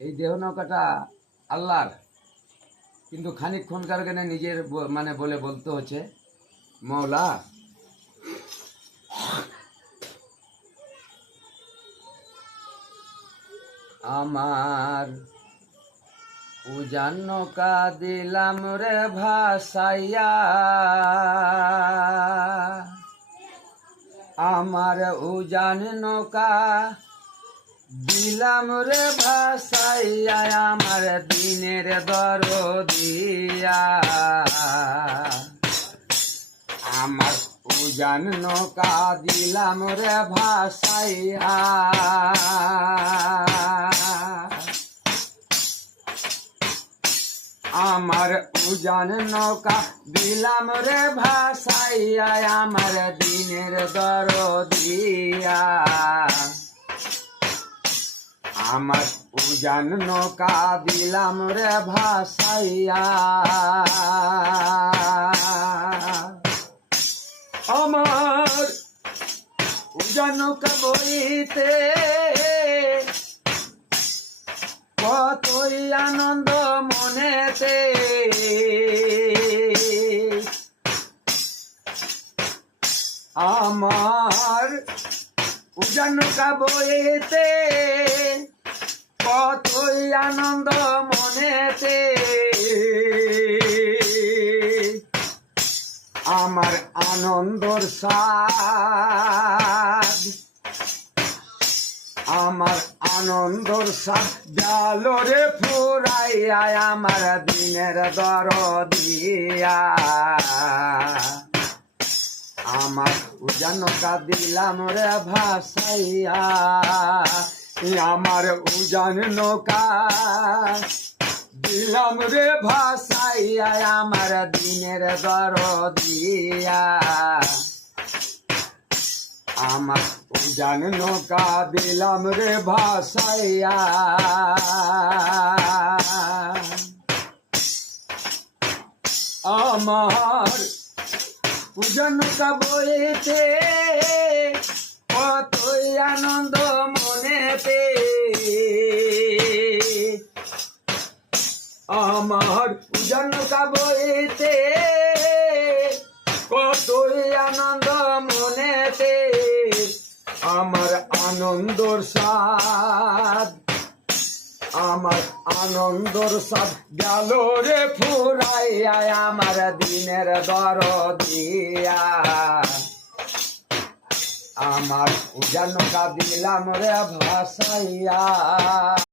এই দেহ নৌকাটা আল্লাহর, কিন্তু খানিকক্ষণকার জন্য নিজের মানে বলে বলতে হচ্ছে, মওলা আমার উজান নৌকা দিলাম রে ভাসাইয়া, আমার উজান নৌকা দিলাম রে ভাসাইয়া, আমার দিনের দরদিয়া, আমার উজান নৌকা দিলাম রে ভাসাইয়া, আমার উজান নৌকা দিলাম রে ভাসাইয়া, আমার দিনের দরদিয়া, আমার উজান নৌকা দিলাম রে ভাসাইয়া, আমার উজান নৌকা বইতে কতই আনন্দ মনেতে, আমার উজান নৌকা বইতে কতই আনন্দ মনেতে, আমার আনন্দর সাদ, আমার আনন্দর সাদ জালরে ফুরাইয়া, আমার দিনের দরদিয়া, আমার উজান নৌকা দিলাম রে ভাসাইয়া, আমার উজান নৌকা দিলাম রে ভাসাইয়া, আমার দিনের দরদিয়া, আমার উজান নৌকা দিলাম রে ভাসাইয়া, আমার উজান নৌকা বইতে কতই আনন্দ মনেতে, আমার উজান নৌকা বইতে কতই আনন্দ মনেতে, আমার আনন্দর সাদ, আমার আনন্দর সাদ গেল রে ফুরাইয়া, আমার দিনের দরদিয়া, আমার উজান নৌকা দিলাম রে ভাসাইয়া।